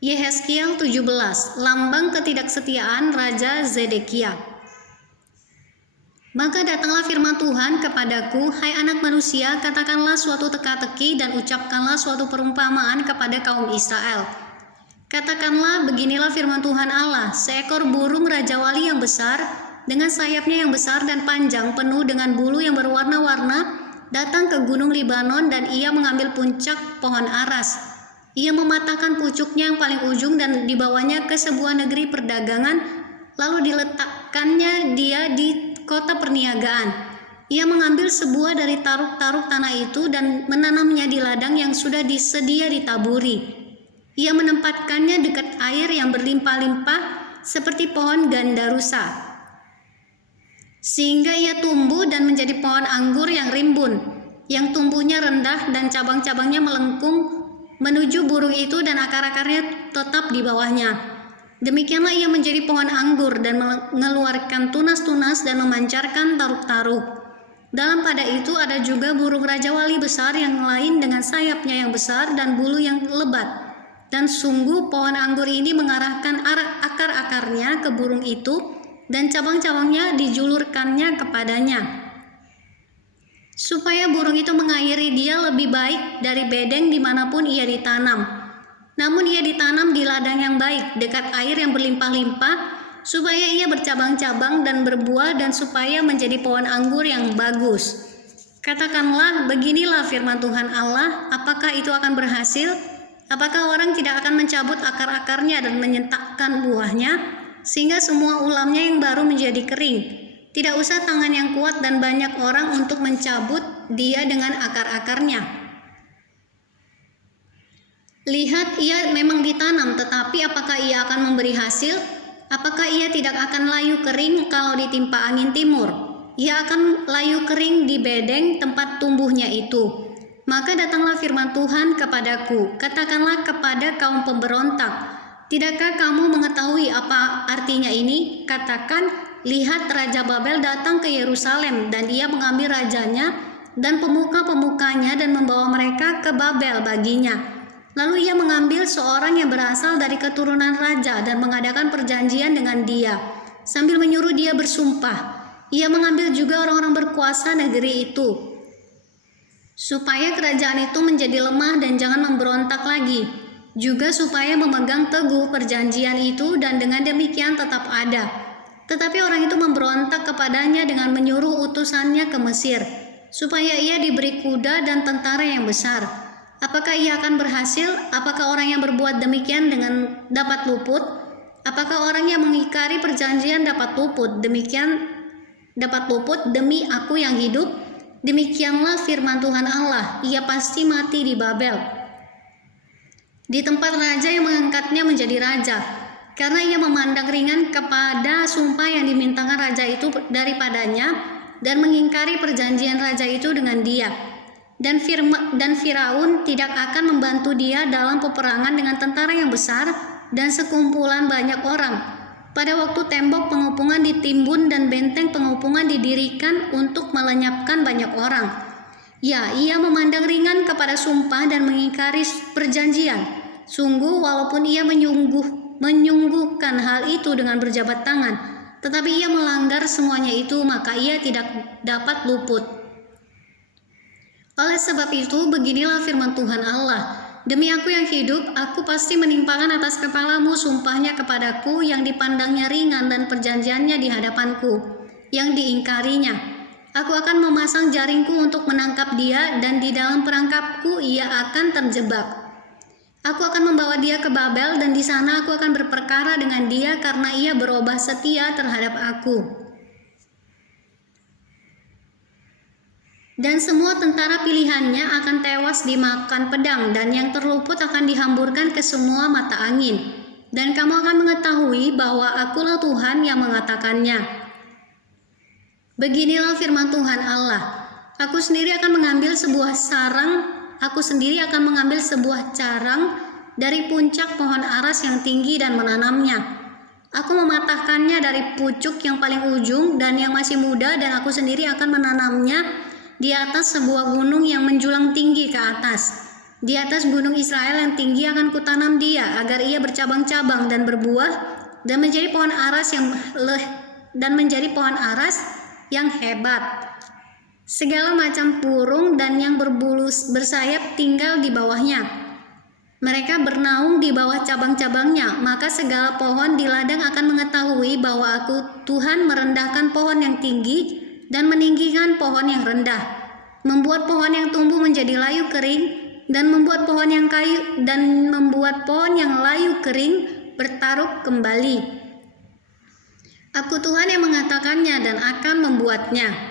Yehezkiel 17, lambang ketidaksetiaan Raja Zedekia. Maka datanglah firman Tuhan kepadaku, hai anak manusia, katakanlah suatu teka-teki dan ucapkanlah suatu perumpamaan kepada kaum Israel. Katakanlah, beginilah firman Tuhan Allah, seekor burung Raja Wali yang besar, dengan sayapnya yang besar dan panjang, penuh dengan bulu yang berwarna-warna, datang ke gunung Libanon dan ia mengambil puncak pohon aras. Ia mematahkan pucuknya yang paling ujung dan dibawanya ke sebuah negeri perdagangan, lalu diletakkannya dia di kota perniagaan. Ia mengambil sebuah dari taruk-taruk tanah itu dan menanamnya di ladang yang sudah disedia ditaburi. Ia menempatkannya dekat air yang berlimpah-limpah seperti pohon gandarusa, sehingga ia tumbuh dan menjadi pohon anggur yang rimbun, yang tumbuhnya rendah dan cabang-cabangnya melengkung menuju burung itu dan akar-akarnya tetap di bawahnya. Demikianlah ia menjadi pohon anggur dan mengeluarkan tunas-tunas dan memancarkan taruk-taruk. Dalam pada itu ada juga burung Raja Wali besar yang lain dengan sayapnya yang besar dan bulu yang lebat. Dan sungguh pohon anggur ini mengarahkan akar-akarnya ke burung itu, dan cabang-cabangnya dijulurkannya kepadanya, supaya burung itu mengairi dia lebih baik dari bedeng dimanapun ia ditanam. Namun ia ditanam di ladang yang baik, dekat air yang berlimpah-limpah, supaya ia bercabang-cabang dan berbuah, dan supaya menjadi pohon anggur yang bagus. Katakanlah, beginilah firman Tuhan Allah, apakah itu akan berhasil? Apakah orang tidak akan mencabut akar-akarnya dan menyentakkan buahnya, sehingga semua ulamnya yang baru menjadi kering? Tidak usah tangan yang kuat dan banyak orang untuk mencabut dia dengan akar-akarnya. Lihat, ia memang ditanam, tetapi apakah ia akan memberi hasil? Apakah ia tidak akan layu kering kalau ditimpa angin timur? Ia akan layu kering di bedeng tempat tumbuhnya itu. Maka datanglah firman Tuhan kepadaku, katakanlah kepada kaum pemberontak, tidakkah kamu mengetahui apa artinya ini? Katakan, lihat, Raja Babel datang ke Yerusalem, dan ia mengambil rajanya dan pemuka-pemukanya dan membawa mereka ke Babel baginya. Lalu ia mengambil seorang yang berasal dari keturunan raja dan mengadakan perjanjian dengan dia, sambil menyuruh dia bersumpah. Ia mengambil juga orang-orang berkuasa negeri itu, supaya kerajaan itu menjadi lemah dan jangan memberontak lagi, juga supaya memegang teguh perjanjian itu dan dengan demikian tetap ada. Tetapi orang itu memberontak kepadanya dengan menyuruh utusannya ke Mesir, supaya ia diberi kuda dan tentara yang besar. Apakah ia akan berhasil? Apakah orang yang berbuat demikian dengan dapat luput? Apakah orang yang mengingkari perjanjian dapat luput? Dapat luput demi aku yang hidup? Demikianlah firman Tuhan Allah, ia pasti mati di Babel, di tempat raja yang mengangkatnya menjadi raja, karena ia memandang ringan kepada sumpah yang dimintakan raja itu daripadanya dan mengingkari perjanjian raja itu dengan dia. Dan Firaun tidak akan membantu dia dalam peperangan dengan tentara yang besar dan sekumpulan banyak orang. Pada waktu tembok pengepungan ditimbun dan benteng pengepungan didirikan untuk melenyapkan banyak orang. Ya, ia memandang ringan kepada sumpah dan mengingkari perjanjian. Sungguh, walaupun ia menyungguhkan hal itu dengan berjabat tangan, tetapi ia melanggar semuanya itu, maka ia tidak dapat luput. Oleh sebab itu, beginilah firman Tuhan Allah, demi aku yang hidup, aku pasti menimpakan atas kepalamu sumpahnya kepadaku yang dipandangnya ringan dan perjanjiannya di hadapanku yang diingkarinya. Aku akan memasang jaringku untuk menangkap dia, dan di dalam perangkapku ia akan terjebak. Aku akan membawa dia ke Babel, dan di sana aku akan berperkara dengan dia karena ia berubah setia terhadap aku. Dan semua tentara pilihannya akan tewas dimakan pedang, dan yang terluput akan dihamburkan ke semua mata angin. Dan kamu akan mengetahui bahwa akulah Tuhan yang mengatakannya. Beginilah firman Tuhan Allah, aku sendiri akan mengambil sebuah carang dari puncak pohon aras yang tinggi dan menanamnya. Aku mematahkannya dari pucuk yang paling ujung dan yang masih muda, dan aku sendiri akan menanamnya di atas sebuah gunung yang menjulang tinggi ke atas. Di atas gunung Israel yang tinggi akan kutanam dia, agar ia bercabang-cabang dan berbuah, dan menjadi pohon aras yang hebat. Segala macam burung dan yang berbulu bersayap tinggal di bawahnya. Mereka bernaung di bawah cabang-cabangnya. Maka segala pohon di ladang akan mengetahui bahwa Aku Tuhan merendahkan pohon yang tinggi dan meninggikan pohon yang rendah, membuat pohon yang tumbuh menjadi layu kering, dan membuat pohon yang layu kering bertaruk kembali. Aku Tuhan yang mengatakannya dan akan membuatnya.